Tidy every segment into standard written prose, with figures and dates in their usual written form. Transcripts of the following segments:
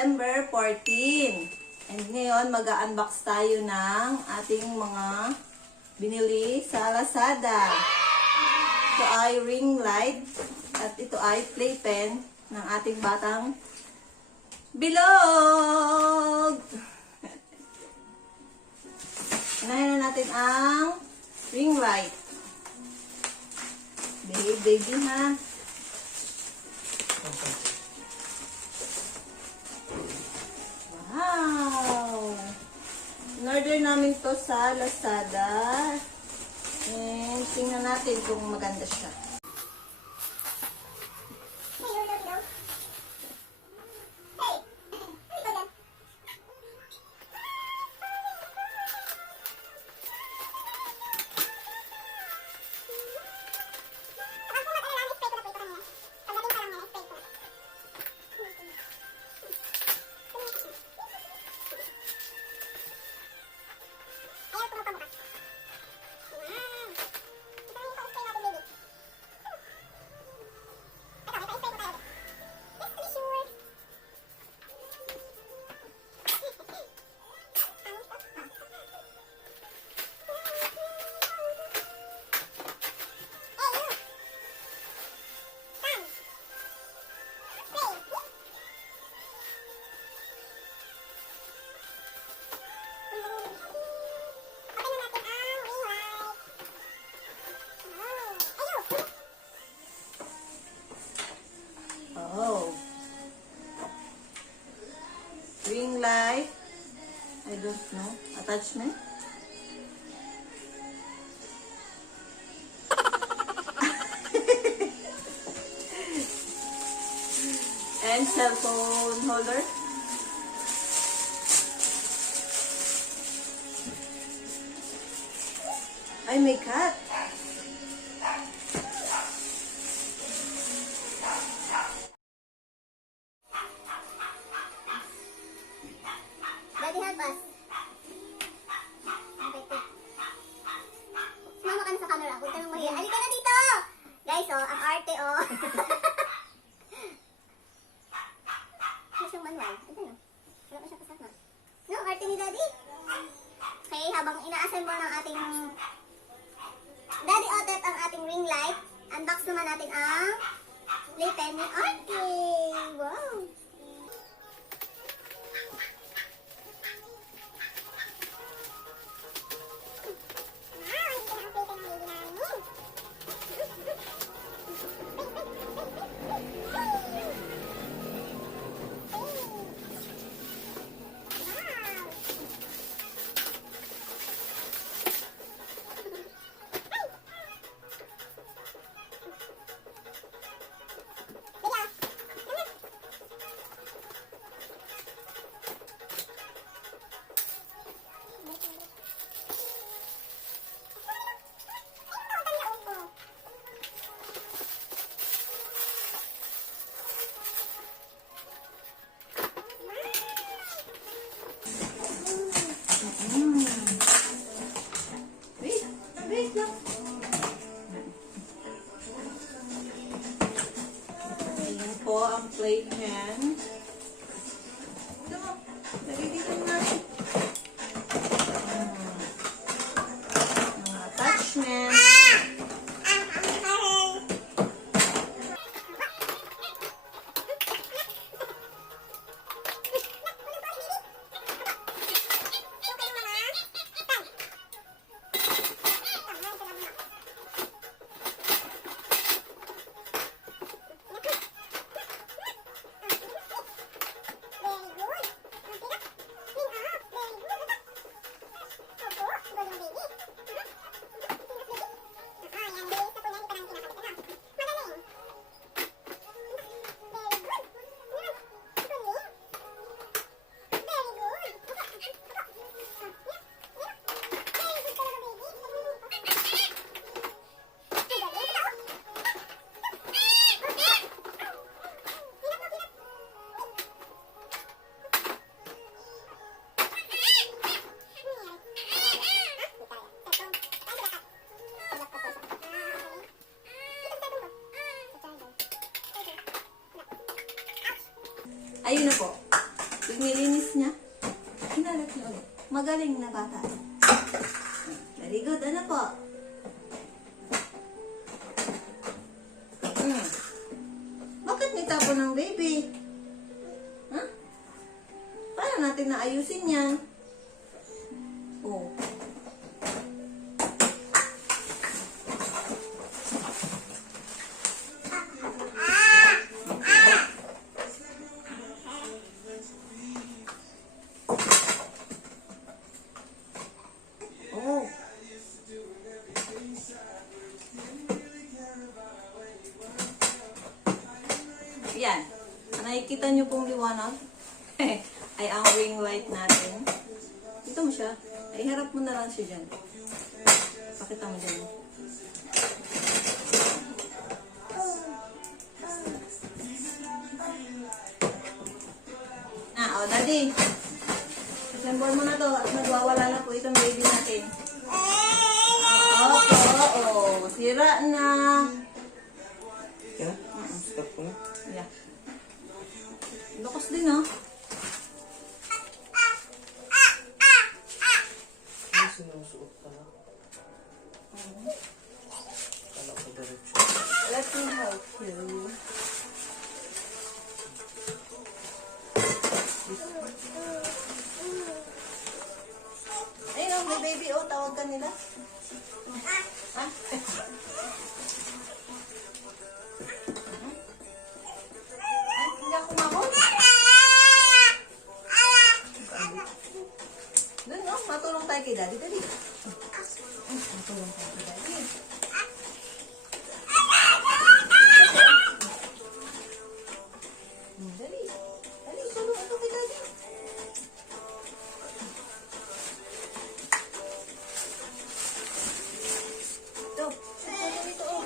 December 14. And ngayon, mag-unbox tayo ng ating mga binili sa Lazada. Ito ay ring light at ito ay playpen ng ating batang bilog. Unahin na natin ang ring light. Baby ha. Wow! In-order namin to sa Lazada. And tingnan natin kung maganda siya. Ring light, I don't know, attachment. And cellphone holder. Ay, may cat. Daddy, help us. Sumama ka na sa camera. Huwag ka nang mahiya. Halika na dito! Guys, oh, ang arte, oh. Here's yung manual. Ito no. Wala pa siya kasama. No, arte ni Daddy. Okay, habang ina-assemble ng ating Daddy Otet ang ating ring light, unbox naman natin ang playpen ni Arte. Wow! Wait lang. Ayan po ang playpen. Ito mo. Lagay dito natin. Mga attachment. Ayun na po. nilinis niya. Kinalat niya ulit. Magaling na bata. Very good. Ano po? Bakit may tapo ng baby? Ha? Paano natin naayusin yan? Oh. Oh. Yan. Nakikita niyo pong liwanag? Ay ang ring light natin. Dito mo siya. Ay harap mo na lang siya dyan. Pakita mo dyan. Oh, daddy. Assemble mo na to at nagwawala na po itong baby natin. Oo. Sira na. Yeah? Stop ko na. Yeah. Lakas din, oh. Ano sinusuot ka na? Kala ko diretso. Let me help you. Ayun, may baby, oh. Tawag ka nila. Ha? Ay, hindi ako mahon. Doon, no? Matulong tayo kay daddy. Dali. Matulong tayo kay daddy. Dali. Dali, tulong ako kay daddy. Ito. Ito, oh.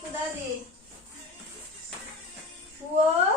ko, Daddy. Wow!